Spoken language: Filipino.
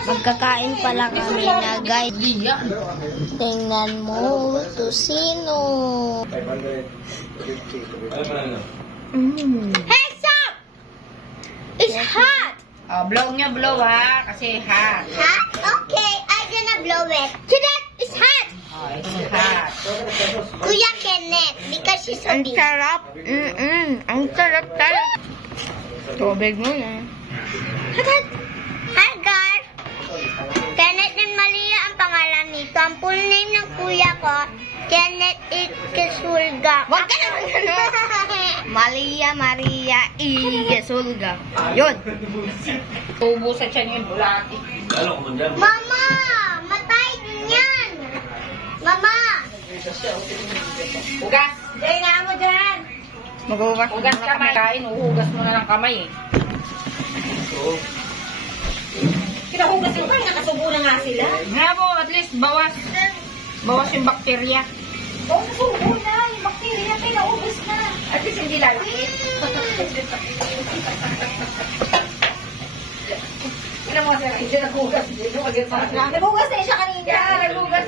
Magkakain pala kami na guys. Tingnan mo, tusino. Hey, stop! It's hot! Oh, blow niya, blow ha. Kasi hot. Hot? Okay, I'm gonna blow it. Kenneth, it's hot! Oh, it's hot. Kuya Kenneth, because she's so big. Ang sarap. Ang sarap. Tubig mo na. Hot! Hi, guys! Kenneth and Malia ang pangalan nito. Ang full name ng kuya ko, Kenneth Ikesulga. Wag ka naman Malia Ikesulga. Yun. Tubo sa tiyan yun. Bulati. Mama! Matay din yan! Mama! Hugas. Day na mo dyan. Maghugas. Hugas kamay. Kain, uhugas mo na ng kamay eh. Kinahugas mo ba? Nakasubo na nga sila. Nga po, at least bawas. Bawas yung bakterya. Oo, nasubo na. Yung bakterya, kinahugas na. At least hindi lalaki. Kinahugas na siya kanina. Naghugas.